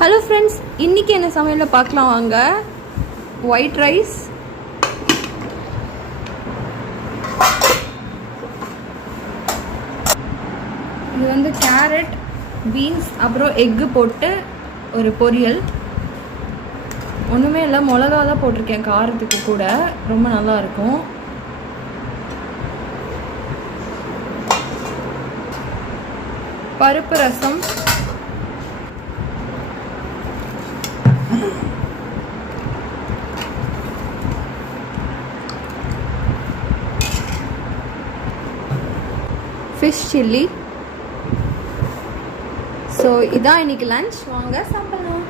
Hello friends, இன்றைக்கி என்ன சமையலில் பார்க்கலாம் வாங்க. ஒயிட் ரைஸ், இது வந்து கேரட், பீன்ஸ், அப்புறம் எக்கு போட்டு ஒரு பொரியல். ஒன்றுமே இல்லை, மிளகா தான் போட்டிருக்கேன் காரத்துக்கு கூட, ரொம்ப நல்லாயிருக்கும். பருப்பு ரசம், ஃபிஷ் சில்லி. ஸோ இதான் இன்னைக்கு லன்ச். வாங்க சாப்பிடலாம்.